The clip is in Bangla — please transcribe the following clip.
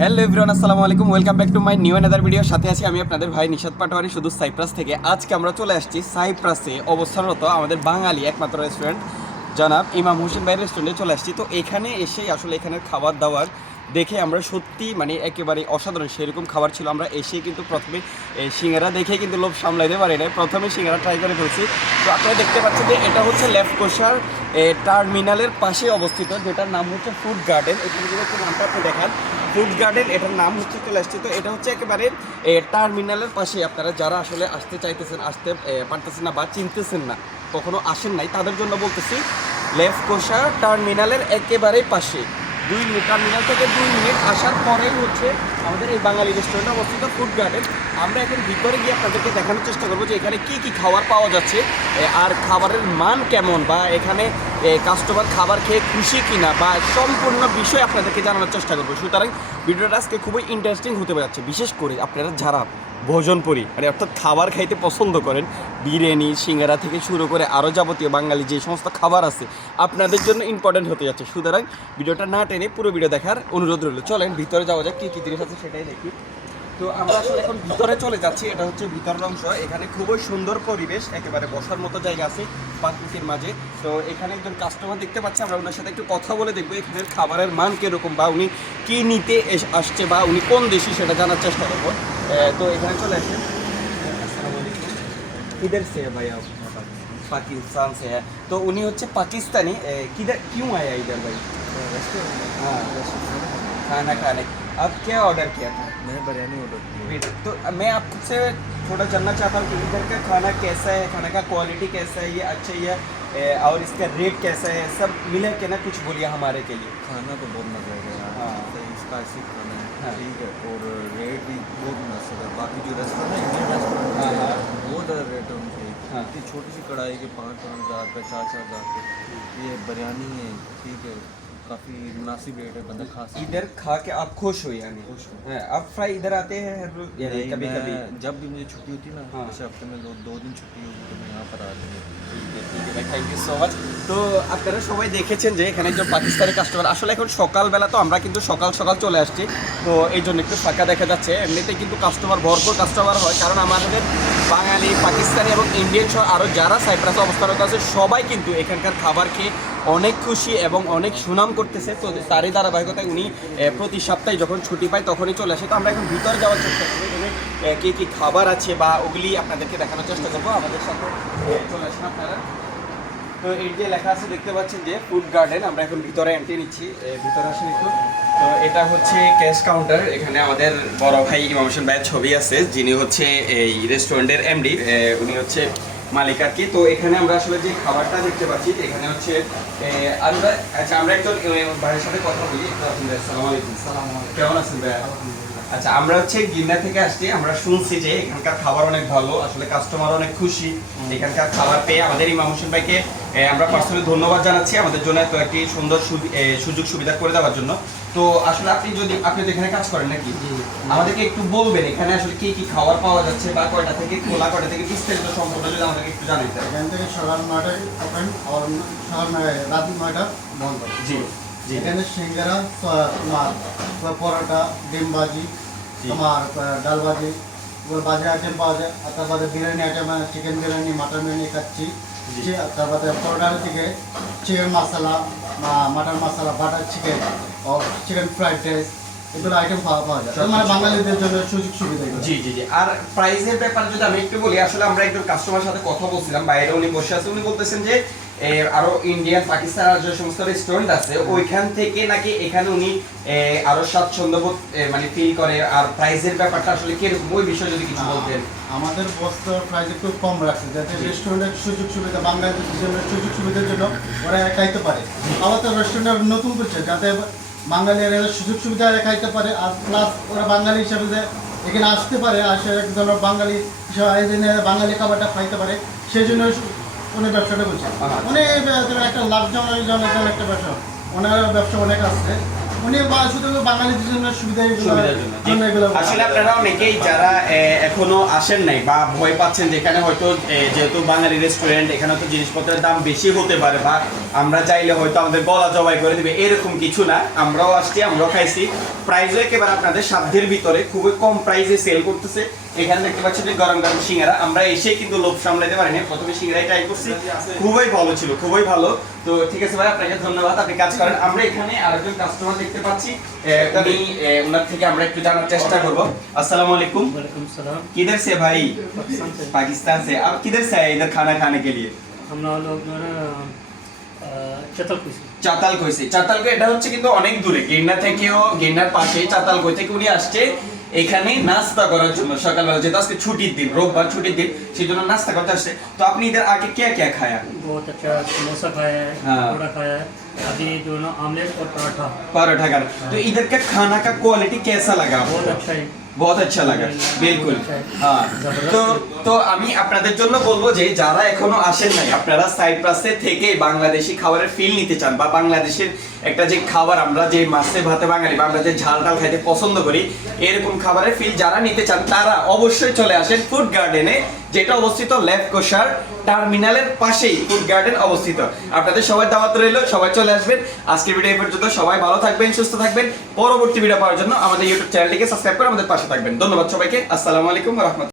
হ্যালো এভরিওয়ান আসসালামু আলাইকুম। Welcome back to my new another video সাথে আছি আমি আপনাদের ভাই নিশাদ পাটোয়ারি, শুধু সাইপ্রাস থেকে। আজকে আমরা চলে আসছি সাইপ্রাসে অবস্থানরত আমাদের বাঙালি একমাত্র রেস্টুরেন্ট জনাব ইমাম হোসেন ভাইয়ের রেস্টুরেন্টে চলে আসছি। তো এখানে এসেই আসলে এখানের খাবার দাবার দেখে আমরা সত্যি মানে একেবারে অসাধারণ সেরকম খাবার ছিল। আমরা এসে কিন্তু প্রথমে সিঙ্গারা দেখে কিন্তু লোভ সামলাইতে পারি না প্রথমে সিঙ্গারা ট্রাই করে ফেলছি। তো আপনারা দেখতে পাচ্ছেন যে এটা হচ্ছে লেফট কোষার টার্মিনালের পাশে অবস্থিত, যেটার নাম হচ্ছে ফুড গার্ডেন। এখানে যদি একটু নামটা আপনি দেখান। ফুড গার্ডেন, এটার নাম হচ্ছে চলে আসছে। তো এটা হচ্ছে একেবারে টার্মিনালের পাশে আপনারা যারা আসলে আসতে চাইতেছেন, আসতে পারতেছেন না বা চিনতেছেন না, কখনো আসেন নাই, তাদের জন্য বলতেছি লেফট কোষা টার্মিনালের একেবারেই পাশে। দুই মিনিট টার্মিনাল থেকে দুই মিনিট আসার পরেই হচ্ছে আমাদের এই বাঙালি রেস্টুরেন্ট অবস্থিত ফুড গার্ডেন আমরা এখন ভিতরে গিয়ে আপনাদেরকে দেখানোর চেষ্টা করব যে এখানে কি কি খাবার পাওয়া যাচ্ছে আর খাবারের মান কেমন বা এখানে কাস্টমার খাবার খেয়ে খুশি কিনা বা সম্পূর্ণ বিষয় আপনাদেরকে জানানোর চেষ্টা করব। সুতরাং ভিডিওটা আজকে খুবই ইন্টারেস্টিং হতে যাচ্ছে। বিশেষ করে আপনারা যারা ভোজন করি মানে অর্থাৎ খাবার খাইতে পছন্দ করেন বিরিয়ানি, সিঙ্গারা থেকে শুরু করে আরও যাবতীয় বাঙালি যে সমস্ত খাবার আছে আপনাদের জন্য ইম্পর্টেন্ট হতে যাচ্ছে। সুতরাং ভিডিওটা না টেনে পুরো ভিডিও দেখার অনুরোধ রইল। চলেন, ভিতরে যাওয়া যাক, কী কী জিনিস আছে সেটাই দেখি। তো আমরা আসলে এখন ভিতরে চলে যাচ্ছি, এটা হচ্ছে ভিতরের অংশ। এখানে খুবই সুন্দর পরিবেশ, একেবারে বসার মতো জায়গা আছে প্রকৃতির মাঝে। তো এখানে একজন কাস্টমার দেখতে পাচ্ছি, আমরা ওনার সাথে একটু কথা বলে দেখব এখানের খাবারের মান কীরকম বা উনি কি নিতে আসছে বা উনি কোন দেশি সেটা জানার চেষ্টা করব। তো এখানে চলে আসেন। किधर से है भाई आप पाकिस्तान से है तो उन्हीं হচ্ছে পাকিস্তানি এ, किधर क्यों आया इधर भाई हाँ खाना खाने अब क्या ऑर्डर किया था मैं बिरयानी ऑर्डर की वेट, तो मैं आपसे थोड़ा जानना चाहता हूँ कि इधर का खाना कैसा है खाना का क्वालिटी कैसा है ये अच्छा ही है ए, और इसका रेट कैसा है सब मिला के ना कुछ बोलिए हमारे के लिए खाना तो बहुत मजा आएगा हाँ। स्पाइसी खाना है ठीक है और रेट भी बहुत मुनासिब है बाकी जो रेस्टोरेंट है इंडियन रेस्टोरेंट बहुत ज़्यादा रेट है। उनके इतनी छोटी सी कढ़ाई के पाँच पाँच हज़ार रुपये चार चार हज़ार रुपये ये बिरयानी है ठीक है काफ़ी मुनासिब रेट है बंदा खा इधर खा के आप खुश हो यानी? खुश हो। हाँ, आप फ्राई इधर आते हैं हर रोज? कभी कभी? जब भी मुझे छुट्टी होती है ना हाँ। हफ़्ते में दो दो दिन छुट्टी होगी तो मैं यहाँ पर आ जाऊँगी ठीक है ठीक है भाई थैंक यू सो मच তো আপনারা সবাই দেখেছেন যে এখানে একজন পাকিস্তানি কাস্টমার আসলে এখন সকালবেলা তো আমরা কিন্তু সকাল সকাল চলে আসছি, তো এই জন্য একটু ফাঁকা দেখা যাচ্ছে। এমনিতে কিন্তু কাস্টমার ভরপুর কাস্টমার হয়, কারণ আমাদের বাঙালি, পাকিস্তানি এবং ইন্ডিয়ান সহ আরও যারা সাইপ্রাসে অবস্থানরত আছে, সবাই কিন্তু এখানকার খাবার খেয়ে অনেক খুশি এবং অনেক সুনাম করতেছে। তো তারই ধারাবাহিকতায় উনি প্রতি সপ্তাহে যখন ছুটি পায় তখনই চলে আসে। তো আমরা এখন ভিতরে যাওয়ার চেষ্টা করি কী কী খাবার আছে বা ওগুলি আপনাদেরকে দেখানোর চেষ্টা করব। আমাদের সাথে চলে আসেন আপনারা। তো এই যে লেখা আছে দেখতে পাচ্ছেন যে ফুড গার্ডেন আমরা এখন ভিতরে এন্ট্রি নিচ্ছি। ভিতরে আসেন একটু। তো এটা হচ্ছে ক্যাশ কাউন্টার এখানে আমাদের বড় ভাই ইমাম হোসেন ভাইয়ের ছবি আছে যিনি হচ্ছে এই রেস্টুরেন্টের এমডি উনি হচ্ছে মালিক আর কি। তো এখানে আমরা আসলে যে খাবারটা দেখতে পাচ্ছি এখানে হচ্ছে আমরা আচ্ছা আমরা একজন ভাইয়ের সাথে কথা বলি। আসুন ভাই, আসসালামু কেমন আছেন ভাই আচ্ছা আমরা হচ্ছে গিন্না থেকে আসছি। আমরা শুনছি যে এখানকার খাবার অনেক ভালো আসলে কাস্টমার অনেক খুশি। এখানকার খাবার পেয়ে আমাদের ইমাম হোসেন ভাইকে আমরা পার্সোনালি ধন্যবাদ জানাচ্ছি আমাদের জন্য এত একটি সুন্দর সুযোগ সুবিধা করে দেওয়ার জন্য। তো আসলে আপনি যদি আপনি তো এখানে কাজ করেন নাকি? আমাদেরকে একটু বলবেন এখানে আসলে কি কি খাবার পাওয়া যাচ্ছে বা কয়টা থেকে খোলা কয়টা থেকে বিস্তারিত সম্পূর্ণ যদি আমাদেরকে একটু জানাইতে এখান থেকে সকাল নয়টায় ওপেন আর সকাল রাত নয়টা বন্ধ। জি জি। এখানে সিঙ্গারা তোমার পরোটা ডিম ভাজি। তোমার ডাল ভাজি বাজে আইটেম পাওয়া যায়। আর তারপরে biryani item chicken biryani mutton biryani খাচ্ছি। তারপরে পরোটার থেকে চিকেন মশলা বা মাটন মশলা বাটার চিকেন ও চিকেন ফ্রাইড রাইস এগুলো আইটেম পাওয়া পাওয়া যায়। মানে বাঙালিদের জন্য সুযোগ সুবিধা জি জি জি। আর প্রাইসের ব্যাপারে যদি আমি একটু বলি, আসলে আমরা একজন কাস্টমার সাথে কথা বলছিলাম, বাইরে উনি বসে আছে, উনি বলতেছেন যে আরও ইন্ডিয়ান পাকিস্তান আর যে সমস্ত রেস্টুরেন্ট আছে ওইখান থেকে নাকি এখানে উনি আরও স্বাচ্ছন্দ্য মানে ফিল করে আর প্রাইসের ব্যাপারটা আসলে কীরকম? ওই বিষয়ে যদি কিছু বলতেন। আমাদের বস্ত্র প্রাইস একটু কম রাখছে যাতে রেস্টুরেন্টের সুযোগ সুবিধা বাংলাদেশের সুযোগ সুবিধার জন্য ওরা খাইতে পারে। আবার তো রেস্টুরেন্ট নতুন করছে যাতে বাঙালিরা সুযোগ সুবিধা খাইতে পারে আর প্লাস ওরা বাঙালি হিসাবে যে এখানে আসতে পারে আর সে বাঙালি হিসাবে বাঙালি খাবারটা খাইতে পারে। সেই জন্য উনি ব্যবসাটা করছে। আচ্ছা। উনি একটা লাভজনক জনক একটা ব্যবসা। ওনার ব্যবসা অনেক আছে। উনি শুধু বাঙালিদের জন্য সুবিধা এগুলো সুবিধার জন্য। জি। জন্য এগুলো আসলে আপনারা অনেকেই যারা এখনও আসেন নাই বা ভয় পাচ্ছেন যেখানে হয়তো যেহেতু বাঙালি রেস্টুরেন্ট এখানে তো জিনিসপত্রের দাম বেশি হতে পারে বা আমরা চাইলে হয়তো আমাদের গলা জবাই করে দিবে এরকম কিছু না। আমরাও আসছি আমরাও খাইছি। প্রাইসও একেবারে আপনাদের সাধ্যের ভিতরে খুবই কম প্রাইসে সেল করতেছে। এখানে দেখতে পাচ্ছেন যে গরম গরম সিঙ্গারা আমরা এসে কিন্তু লোভ সামলাতে পারিনি প্রথমে সিঙ্গারাই ট্রাই করছি খুবই ভালো ছিল খুবই ভালো তো ঠিক আছে ভাই আপনাকে ধন্যবাদ আপনি কাজ করেন আমরা এখানে আরেকজন কাস্টমার দেখতে পাচ্ছি এ, উনি এ, ওনার থেকে আমরা একটু জানার চেষ্টা করব আসসালামু আলাইকুম वालेकुम सलाम किधर से भाई पाकिस्तान से पाकिस्तान से आप किधर से आए इधर खाना खाने के लिए हम लोग जो है ना अ, चतल कुछ চাতাল কইছে চাতাল কই এটা হচ্ছে কিন্তু অনেক দূরে গিন্না থেকেও গিন্নার পাশে চাতাল কই থেকে উনি আসছে এখানে নাস্তা করার জন্য সকালবেলা যেহেতু আজকে ছুটির দিন রোববার ছুটির দিন সেই জন্য নাস্ता करते আসছে। তো আপনি इधर आके क्या क्या खाया बहुत अच्छा समोसा खाया है हाँ। खाया है और पराठा पराठा का तो इधर का खाना का क्वालिटी कैसा लगा बहुत अच्छा है বহুত আচ্ছা লাগা, বিলকুল। হ্যাঁ। তো তো আমি আপনাদের জন্য বলব যে, যারা এখনও আসেন নাই, আপনারা সাইপ্রাসে থেকে বাংলাদেশি খাবারের ফিল নিতে চান, বা বাংলাদেশের একটা যে খাবার আমরা যে মাছে ভাতে বাঙালি, বা আমরা যে ঝাল ডাল খাইতে পছন্দ করি, এরকম খাবারের ফিল যারা নিতে চান, তারা অবশ্যই চলে আসেন ফুড গার্ডেনে যেটা অবস্থিত লেফট কোষার টার্মিনালের পাশেই, ফুড গার্ডেন অবস্থিত। আপনাদের সবাই দাওয়াত রইল, সবাই চলে আসবেন। আজকের ভিডিও পর্যন্ত, সবাই ভালো থাকবেন, সুস্থ থাকবেন। পরবর্তী ভিডিও পাওয়ার জন্য আমাদের ইউটিউব চ্যানেলটিকে সাবস্ক্রাইব করে আমাদের পাশে থাকবেন। ধন্যবাদ সবাইকে, আসসালামু আলাইকুম রহমতুল্লাহ।